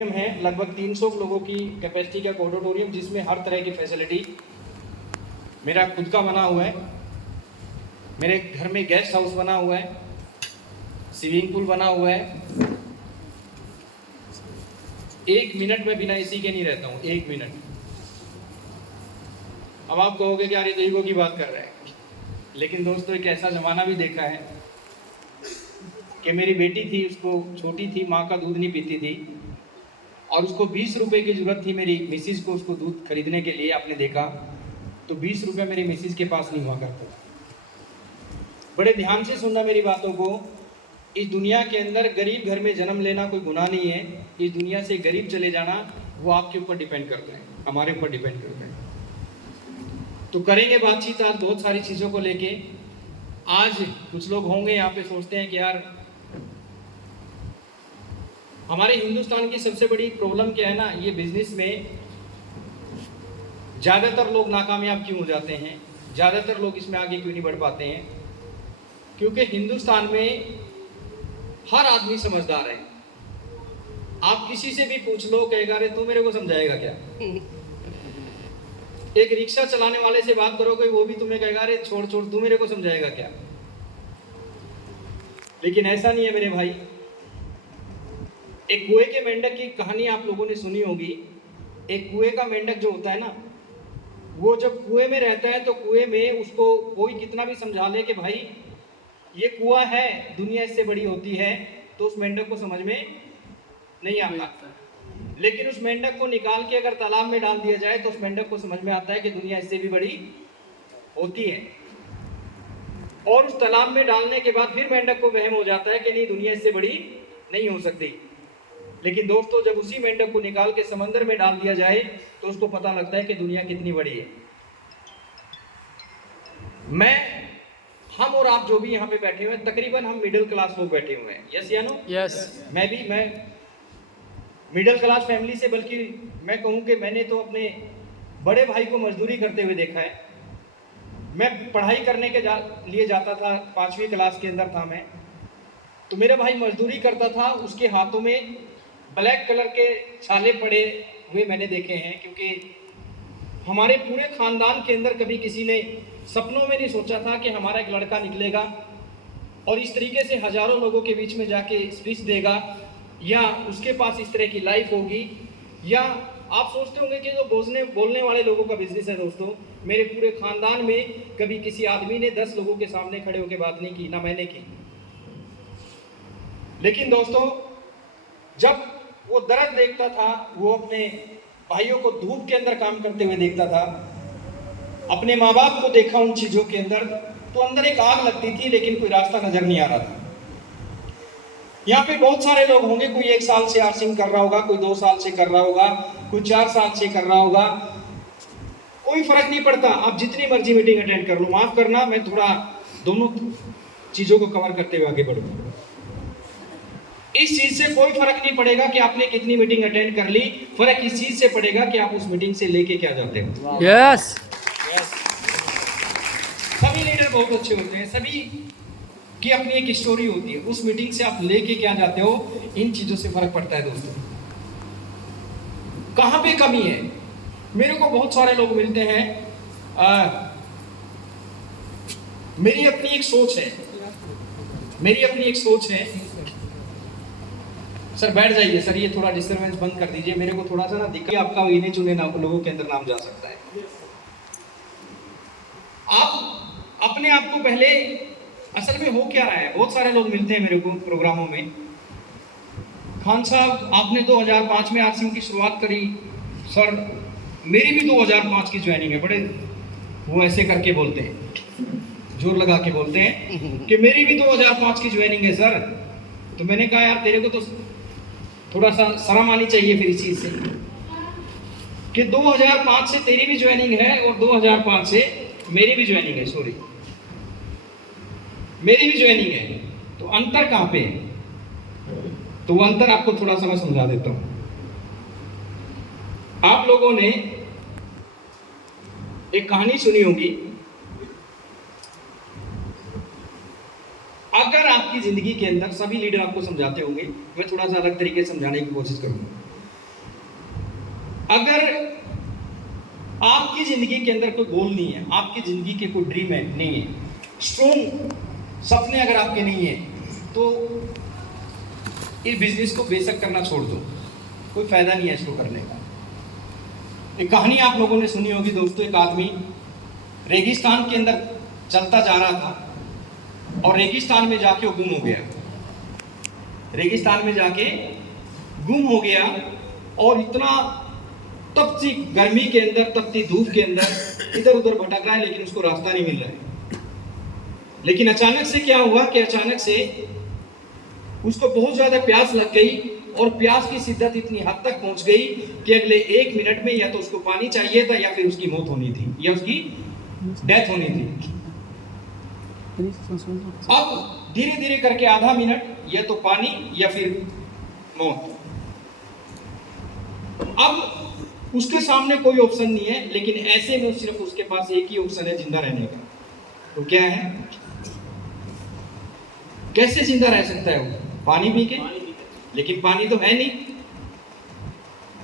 है लगभग 300 लोगों की कैपेसिटी का ऑडिटोरियम, जिसमें हर तरह की फैसिलिटी मेरा खुद का बना हुआ है। मेरे घर में गेस्ट हाउस बना हुआ है, स्विमिंग पूल बना हुआ है। 1 मिनट में बिना एसी के नहीं रहता हूँ, 1 मिनट। अब आप कहोगे कि यार ये तो ईगो की बात कर रहे हैं, लेकिन दोस्तों एक ऐसा ज़माना भी देखा है कि मेरी बेटी थी, उसको छोटी थी, माँ का दूध नहीं पीती थी, और उसको 20 रुपये की ज़रूरत थी मेरी मिसिज़ को उसको दूध खरीदने के लिए। आपने देखा तो 20 रुपये मेरी मिसिज़ के पास नहीं हुआ करता था। बड़े ध्यान से सुनना मेरी बातों को। इस दुनिया के अंदर गरीब घर में जन्म लेना कोई गुनाह नहीं है। इस दुनिया से गरीब चले जाना वो आपके ऊपर डिपेंड करता है, हमारे ऊपर डिपेंड करता है। तो करेंगे बातचीत आज बहुत सारी चीज़ों को लेके। आज कुछ लोग होंगे यहाँ पे सोचते हैं कि यार हमारे हिंदुस्तान की सबसे बड़ी प्रॉब्लम क्या है ना, ये बिजनेस में ज़्यादातर लोग नाकामयाब क्यों हो जाते हैं, ज़्यादातर लोग इसमें आगे क्यों नहीं बढ़ पाते हैं? क्योंकि हिंदुस्तान में हर आदमी समझदार है। आप किसी से भी पूछ लो, कहेगा अरे तू मेरे को समझाएगा क्या। एक रिक्शा चलाने वाले से बात करोगे, वो भी तुम्हें कहेगा अरे छोड़ छोड़, तू मेरे को समझाएगा क्या। लेकिन ऐसा नहीं है मेरे भाई। एक कुएं के मेंढक की कहानी आप लोगों ने सुनी होगी। एक कुएं का मेंढक जो होता है ना, वो जब कुएं में रहता है तो कुएं में उसको कोई कितना भी समझा ले कि भाई ये कुआं है, दुनिया इससे बड़ी होती है, तो उस मेंढक को समझ में नहीं आता। लेकिन उस मेंढक को निकाल के अगर तालाब में डाल दिया जाए तो उस मेंढक को समझ में आता है कि दुनिया इससे भी बड़ी होती है। और उस तालाब में डालने के बाद फिर मेंढक को वहम हो जाता है कि नहीं, दुनिया इससे बड़ी नहीं हो सकती। लेकिन दोस्तों जब उसी मेंढक को निकाल के समंदर में डाल दिया जाए तो उसको पता लगता है कि दुनिया कितनी बड़ी है। हम और आप जो भी यहाँ पे बैठे हुए हैं, तकरीबन हम मिडिल क्लास लोग बैठे हुए हैं। यस या नो? यस। मैं मिडिल क्लास फैमिली से, बल्कि मैं कहूँ कि मैंने तो अपने बड़े भाई को मजदूरी करते हुए देखा है। मैं पढ़ाई करने के लिए जाता था, 5वीं क्लास के अंदर था मैं, तो मेरा भाई मजदूरी करता था, उसके हाथों में ब्लैक कलर के छाले पड़े हुए मैंने देखे हैं। क्योंकि हमारे पूरे खानदान के अंदर कभी किसी ने सपनों में नहीं सोचा था कि हमारा एक लड़का निकलेगा और इस तरीके से हजारों लोगों के बीच में जाके स्पीच देगा, या उसके पास इस तरह की लाइफ होगी। या आप सोचते होंगे कि जो बोलने वाले लोगों का बिजनेस है। दोस्तों मेरे पूरे खानदान में कभी किसी आदमी ने 10 लोगों के सामने खड़े होकर बात नहीं की, ना मैंने की। लेकिन दोस्तों जब वो दर्द देखता था, वो अपने भाइयों को धूप के अंदर काम करते हुए देखता था, अपने माँ बाप को देखा उन चीज़ों के अंदर, तो अंदर एक आग लगती थी, लेकिन कोई रास्ता नजर नहीं आ रहा था। यहाँ पे बहुत सारे लोग होंगे, कोई 1 साल से आर्सिंग कर रहा होगा, कोई 2 साल से कर रहा होगा, कोई 4 साल से कर रहा होगा। कोई फर्क नहीं पड़ता, आप जितनी मर्जी मीटिंग अटेंड कर लो। माफ करना, मैं थोड़ा दोनों चीज़ों को कवर करते हुए आगे बढ़ूंगा। इस चीज से कोई फर्क नहीं पड़ेगा कि आपने कितनी मीटिंग अटेंड कर ली, फर्क इस चीज से पड़ेगा कि आप उस मीटिंग से लेके क्या जाते हो। यस। सभी लीडर बहुत अच्छे होते हैं, सभी की अपनी एक स्टोरी होती है। उस मीटिंग से आप लेके क्या जाते हो, इन चीजों से फर्क पड़ता है। दोस्तों कहां पे कमी है? मेरे को बहुत सारे लोग मिलते हैं, मेरी अपनी एक सोच है। सर बैठ जाइए सर, ये थोड़ा डिस्टरबेंस बंद कर दीजिए, मेरे को थोड़ा सा ना दिक्कत। आपका इन्हें चुने लोगों के अंदर नाम जा सकता है। आप अपने आप को पहले असल में हो क्या रहा है। बहुत सारे लोग मिलते हैं मेरे को प्रोग्रामों में, खान साहब आपने 2005 में आरसिंग की शुरुआत करी। सर मेरी भी 2005 की ज्वाइनिंग है। बड़े वो ऐसे करके बोलते हैं, जोर लगा के बोलते हैं कि मेरी भी 2005 की ज्वाइनिंग है सर। तो मैंने कहा यार तेरे को तो थोड़ा सा शर्म आनी चाहिए फिर इस चीज से कि 2005 से तेरी भी ज्वाइनिंग है और 2005 से मेरी भी ज्वाइनिंग है। सॉरी, मेरी भी ज्वाइनिंग है, तो अंतर कहां पे है? तो वो अंतर आपको थोड़ा सा मैं समझा देता हूं। आप लोगों ने एक कहानी सुनी होगी। अगर आपकी जिंदगी के अंदर, सभी लीडर आपको समझाते होंगे, मैं थोड़ा सा अलग तरीके से समझाने की कोशिश करूंगा। अगर आपकी ज़िंदगी के अंदर कोई गोल नहीं है, आपकी ज़िंदगी के कोई ड्रीम है नहीं है, स्ट्रॉन्ग सपने अगर आपके नहीं है, तो इस बिजनेस को बेशक करना छोड़ दो, कोई फ़ायदा नहीं है इसको करने का। एक कहानी आप लोगों ने सुनी होगी दोस्तों, एक आदमी रेगिस्तान के अंदर चलता जा रहा था और रेगिस्तान में जाके वो गुम हो गया। रेगिस्तान में जाके गुम हो गया और इतना तपती गर्मी के अंदर, तपती धूप के अंदर इधर उधर भटक रहा है, लेकिन उसको रास्ता नहीं मिल रहा है। लेकिन अचानक से क्या हुआ कि अचानक से उसको बहुत ज़्यादा प्यास लग गई और प्यास की शिद्दत इतनी हद तक पहुंच गई कि अगले 1 मिनट में या तो उसको पानी चाहिए था या फिर उसकी मौत होनी थी या उसकी डेथ होनी थी। अब धीरे धीरे करके आधा मिनट या तो पानी या फिर मौत। अब उसके सामने कोई ऑप्शन नहीं है, लेकिन ऐसे में सिर्फ उसके पास एक ही ऑप्शन है, जिंदा रहने का। तो क्या है, कैसे जिंदा रह सकता है वो? पानी पी के, लेकिन पानी तो है नहीं,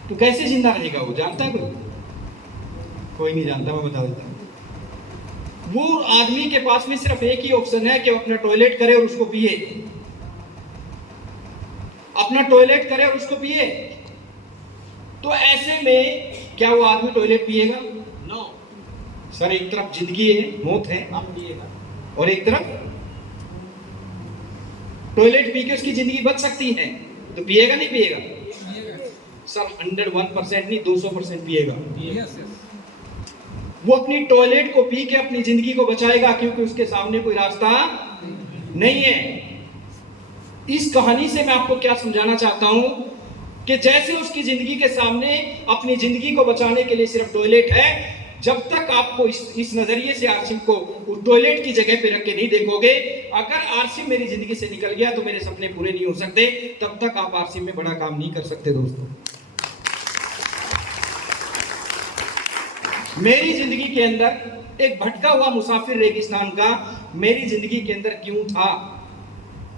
तो कैसे जिंदा रहेगा वो? जानता है कोई? कोई नहीं जानता, मैं बता देता हूं। वो आदमी के पास में सिर्फ एक ही ऑप्शन है कि वो अपना टॉयलेट करे और उसको पिए, अपना टॉयलेट करे और उसको पिए। तो ऐसे में क्या वो आदमी टॉयलेट पिएगा? नो सर, एक तरफ जिंदगी है, मौत है, और एक तरफ टॉयलेट पी के उसकी जिंदगी बच सकती है, तो पिएगा नहीं पिएगा? सर 101% नहीं, 200% पिएगा। वो अपनी टॉयलेट को पी के अपनी जिंदगी को बचाएगा, क्योंकि उसके सामने कोई रास्ता नहीं है। इस कहानी से मैं आपको क्या समझाना चाहता हूं कि जैसे उसकी जिंदगी के सामने अपनी जिंदगी को बचाने के लिए सिर्फ टॉयलेट है, जब तक आपको इस नजरिए से आरसिम को उस टॉयलेट की जगह पे रख के नहीं देखोगे, अगर आरसिम मेरी जिंदगी से निकल गया तो मेरे सपने पूरे नहीं हो सकते, तब तक आप आरसिम में बड़ा काम नहीं कर सकते। दोस्तों, मेरी जिंदगी के अंदर एक भटका हुआ मुसाफिर रेगिस्तान का मेरी जिंदगी के अंदर क्यों था?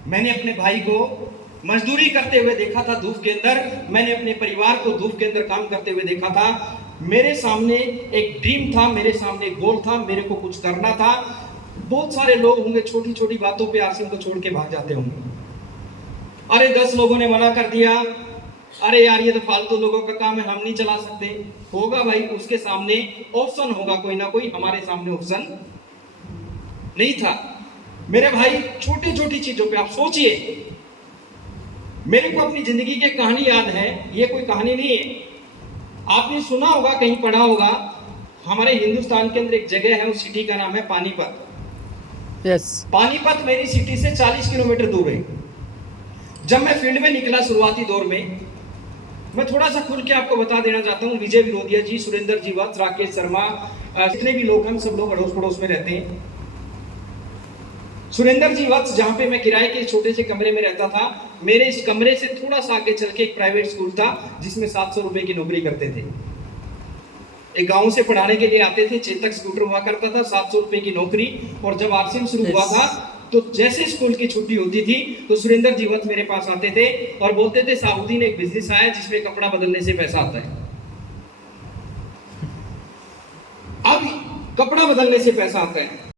मैंने अपने भाई को मजदूरी करते हुए देखा था धूप के अंदर, मैंने अपने परिवार को धूप के अंदर काम करते हुए देखा था। मेरे सामने एक ड्रीम था, मेरे सामने एक गोल था, मेरे को कुछ करना था। बहुत सारे लोग होंगे छोटी छोटी बातों पे आसिम को छोड़ के भाग जाते होंगे। अरे 10 लोगों ने मना कर दिया, अरे यार ये तो फालतू लोगों का काम है, हम नहीं चला सकते। होगा भाई, उसके सामने ऑप्शन होगा कोई ना कोई, हमारे सामने ऑप्शन नहीं था। मेरे भाई, छोटी छोटी चीजों पे आप सोचिए। मेरे को अपनी जिंदगी की कहानी याद है, ये कोई कहानी नहीं है, आपने सुना होगा, कहीं पढ़ा होगा। हमारे हिंदुस्तान के अंदर एक जगह है, उस सिटी का नाम है पानीपत। यस। पानीपत मेरी सिटी से 40 किलोमीटर दूर है। जब मैं फील्ड में निकला शुरुआती दौर में, मैं थोड़ा सा खुल के आपको बता देना चाहता हूँ, विजय विरोधिया जी, सुरेंद्र जी वत्स, राकेश शर्मा, जितने भी लोग हम सब लोग अड़ोस पड़ोस में रहते हैं। सुरेंद्र जी वत्स, जहाँ पे मैं किराए के छोटे से कमरे में रहता था, मेरे इस कमरे से थोड़ा सा आगे चल के एक प्राइवेट स्कूल था जिसमें 700 रुपए की नौकरी करते थे। एक गांव से पढ़ाने के लिए आते थे, चेतक स्कूटर हुआ करता था, 700 रुपए की नौकरी। और जब आरसीएम शुरू हुआ था, तो जैसे स्कूल की छुट्टी होती थी तो सुरेंद्र जी वत्स मेरे पास आते थे और बोलते थे, साहुद्दीन एक बिजनेस आया जिसमें कपड़ा बदलने से पैसा आता है। अब कपड़ा बदलने से पैसा आता है,